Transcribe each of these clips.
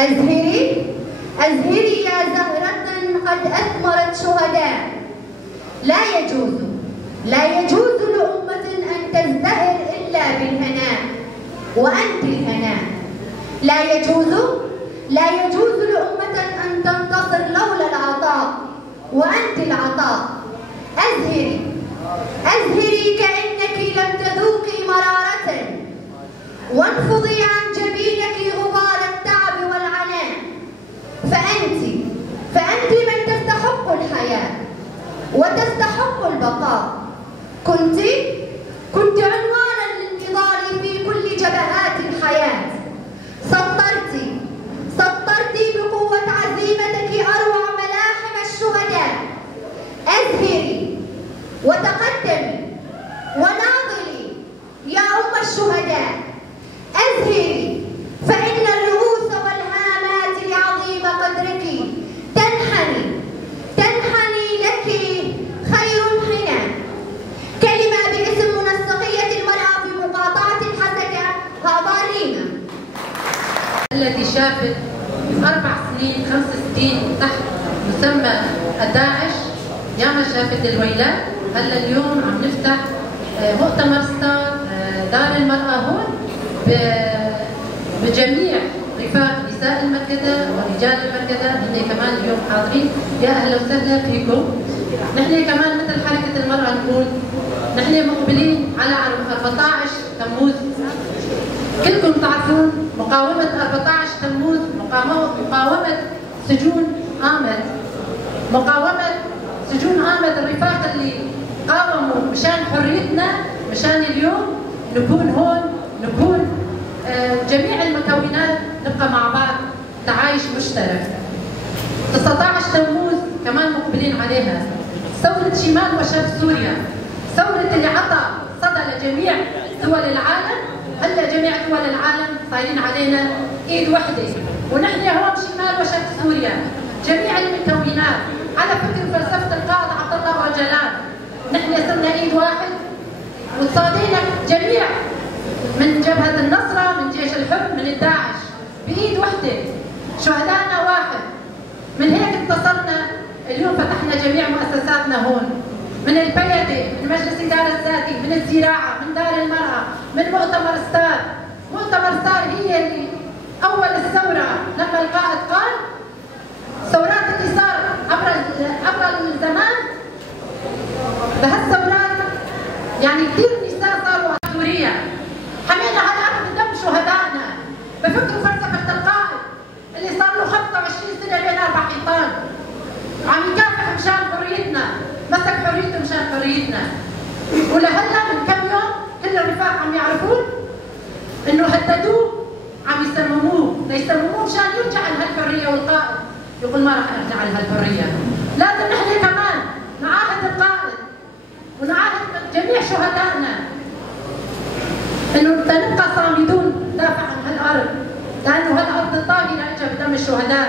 أزهري أزهري يا زهرة قد أثمرت شهداء. لا يجوز لأمة أن تزدهر إلا بالهناء، وأنت الهناء. لا يجوز لأمة أن تنتصر لولا العطاء، وأنت العطاء. أزهري كأنك لم تذوقي مرارة، وانفضي عن جبينك غبار التعب والعناء. فأنت من تستحق الحياة وتستحق البقاء. كنت عنوانا للنضال في كل جبهات الحياة. سطرتي بقوة عزيمتك أروع ملاحم الشهداء. أزهري وتقدمي وناضلي يا أم الشهداء. أزهري فإن الرؤوس والهامات لعظيم قدرك تنحني لك خير حنان. كلمة باسم منسقية المرأة في مقاطعة الحسكة هابارينا، التي شافت 4 سنين 5 سنين تحت مسمى داعش، ياما شافت الويلات. هلا اليوم عم نفتح مؤتمر ستار دار المرأة هون بجميع رفاق نساء المركزة ورجال المركزة. نحن كمان اليوم حاضرين، يا أهلا وسهلا فيكم. نحن كمان مثل حركة المرأة نقول نحن مقبلين على 14 تموز. كلكم تعرفون مقاومة 14 تموز، مقاومة سجون آمد، الرفاق اللي قاوموا مشان حريتنا، مشان اليوم نكون هون، نكون جميع المكونات نبقى مع بعض تعايش مشترك. 19 تموز كمان مقبلين عليها، ثورة شمال وشرق سوريا، ثورة اللي عطى صدى لجميع دول العالم. هلا جميع دول العالم صايرين علينا ايد وحده، ونحن هون شمال وشرق سوريا جميع المكونات على فكر فلسفه القائد عبد الله وجلال. نحن صرنا ايد واحد وتصادينا جميع من جبهه النصره، من جيش الحب، من الداعش، بايد وحده، شهدائنا واحد. من هيك اتصلنا اليوم، فتحنا جميع مؤسساتنا هون، من البيدة، من مجلس إدارة الذاتي، من الزراعة، من دار المرأة، من مؤتمر ستار. مؤتمر ستار هي اللي أول الثورة لما القائد قال ثورات اللي صار عبر الزمان بهالثورات يعني كثير نساء صاروا سوريا. حمينا على أرض دم شهدائنا بفكر فلسفة القائد اللي صار له 25 سنة بين 4 حيطان، عم يكافح مشان حريتنا، مسك حريته مشان حريتنا. ولهلا من كم يوم كل الرفاق عم يعرفون انه هددوه، عم يسمموه مشان يرجع لهالحريه، والقائد يقول ما راح ارجع لهالحريه. لازم نحن كمان نعاهد القائد ونعاهد جميع شهدائنا انه نبقى صامدون ندافع عن هالارض، لانه هالارض الطاهره اجى بدم الشهداء.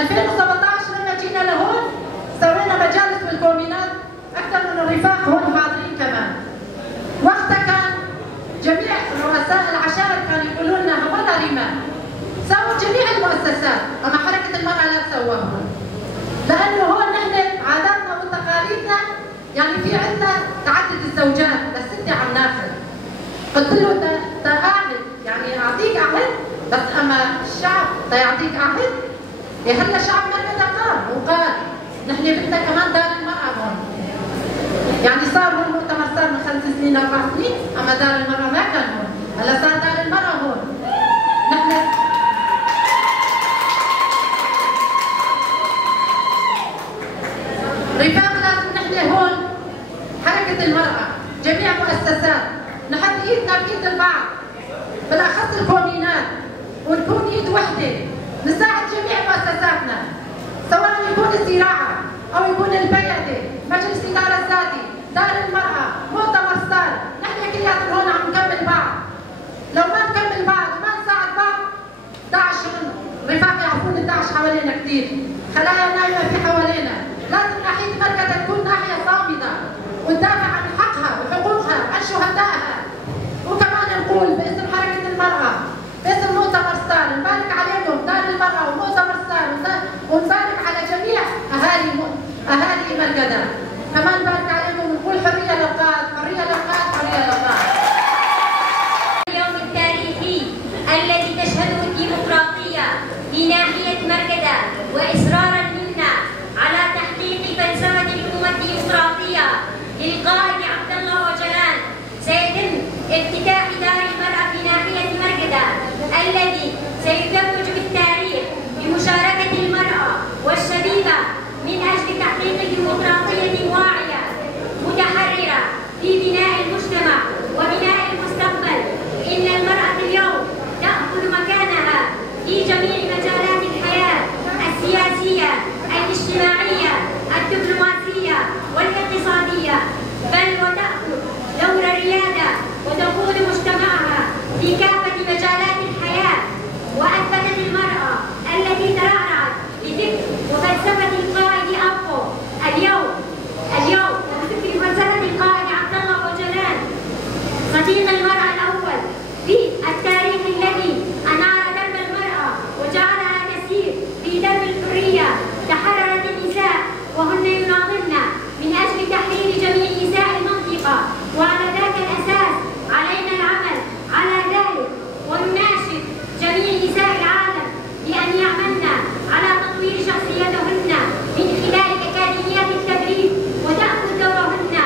2017 لما جينا لهون سوينا مجالس بالكومينات، اكثر من الرفاق هون حاضرين كمان. وقتها كان جميع رؤساء العشائر كانوا يقولوا لنا ولا ريما سووا جميع المؤسسات، اما حركه المراه لا تسواها، لانه هون نحن عاداتنا وتقاليدنا يعني في عندنا تعدد الزوجات، للستة عم ناخذ. قلت له تعهد يعني اعطيك عهد، بس اما الشعب يعطيك عهد. هلا شعبنا كذا وقال نحن بدنا كمان دار المرأة هون. يعني صار هون مؤتمر صار من 5 سنين 4 سنين، اما دار المرأة ما كان هون، هلا صار دار المرأة هون. نحن رفاق لازم نحن هون حركة المرأة جميع مؤسسات نحط ايدنا بايد البعض، بالاخص الكومينات، ونكون ايد وحدة نساعد جميع مؤسساتنا، سواء يكون الزراعة أو يكون البيدة، مجلس إدارة الذاتي، دار المرأة، مؤتمر ستار. نحن كلياتنا هون عم نكمل بعض. لو ما نكمل بعض وما نساعد بعض، داعش رفاق يعرفون الداعش حوالينا كثير، خلايا نايمة في حوالينا. لازم ناحية مركزة تكون ناحية صامدة وتدافع عن حقها وحقوقها، عن شهدائها. وكمان نقول باسم حركة المرأة، باسم مؤتمر ستار، نبارك عليكم دار المرأة ونبارك على جميع اهالي مرقدة. كمان بارك عليكم ونقول حرية للقائد، حرية للقائد، حرية للقائد. اليوم التاريخي الذي تشهده الديمقراطية في ناحية مرقدة وإصرارا منا على تحقيق فلسفة الأمة الديمقراطية للقائد عبد الله أوجلان، سيتم افتتاح دار المرأة في ناحية مرقدة الذي سيتوج بالتاريخ بمشاركة المرأة والشبيبة من أجل تحقيق ديمقراطية واعية متحررة في بناء المجتمع وبناء المستقبل. إن المرأة اليوم تأخذ مكانها في جميع مجالات الحياة السياسية، الاجتماعية، الدبلوماسية والاقتصادية، بل وتأخذ دور الريادة وتقود مجتمعها في كافة مجالات الحياة. وأثبتت المرأة التي ترعرعت بفكر وفلسفة القائد أبو اليوم بفكر فلسفة القائد عبد الله أوجلان صديق المرأة الأول في التاريخ الذي أنار درب المرأة وجعلها تسير في درب الحرية. تحررت النساء وهن يناضلن من أجل تحرير جميع نساء المنطقة، وعلى ذاك الأساس علينا العمل على ذلك، ونناشد جميع نساء العالم بأن يعملن على تطوير شخصيتهن من خلال أكاديميات التدريب، وتأخذ دورهن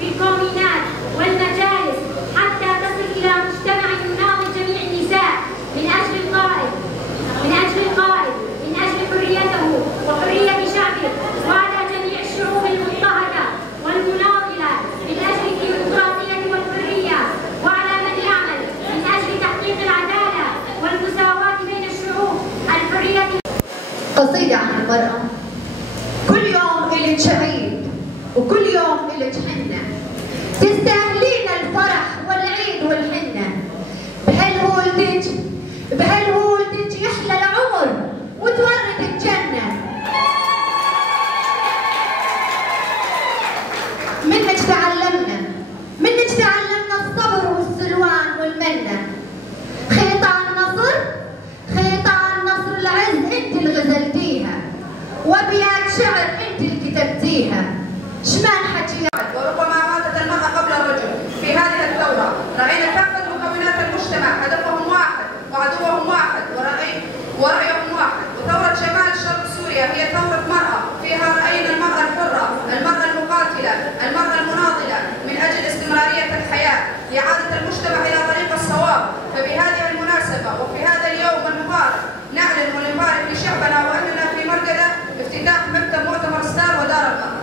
في الكومينات والمجالس حتى تصل إلى مجتمع يناضل جميع النساء من أجل القائد، من أجل حريته وحرية شعبه، وعلى جميع الشعوب المضطهدة والمناضلة من أجل الديمقراطية والحرية، وعلى من يعمل من أجل تحقيق العدالة والمساواة بين الشعوب. الحرية. قصيدة عن المرأة. كل يوم إلك شهيد وكل يوم إلك حنة، تستاهلين الفرح والعيد والحنة. بهالولدج يحلى العمر وتورد الجنة. منك تعلمنا الصبر والسلوان والمنة. خيطان نصر العز انت اللي غزلتيها، وابيات شعر انت اللي كتبتيها. شمال حكي وربما ماتت المرأة قبل الرجل. في هذه الثورة رأينا كافة مكونات المجتمع هدفهم واحد وعدوهم واحد ورأيهم واحد. وثورة شمال شرق سوريا هي ثورة مرأة، فيها رأينا المرأة الحرة، المرأة المقاتلة، المرأة المناضلة من أجل استمرارية الحياة، لإعادة المجتمع إلى طريق الصواب. فبهذه المناسبة وفي هذا اليوم المبارك نعلن ونبارك لشعبنا وأهلنا في مرقدة افتتاح مكتب مؤتمر ستار ودار المرأة.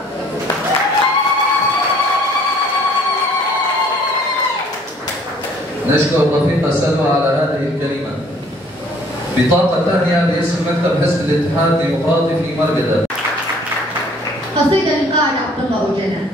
نشكر الرفيقة سلوى على هذه الكلمة. بطاقة ثانية باسم مكتب حزب الاتحاد الديمقراطي في مرقدة. قصيدة للقائد عبد الله أوجلان.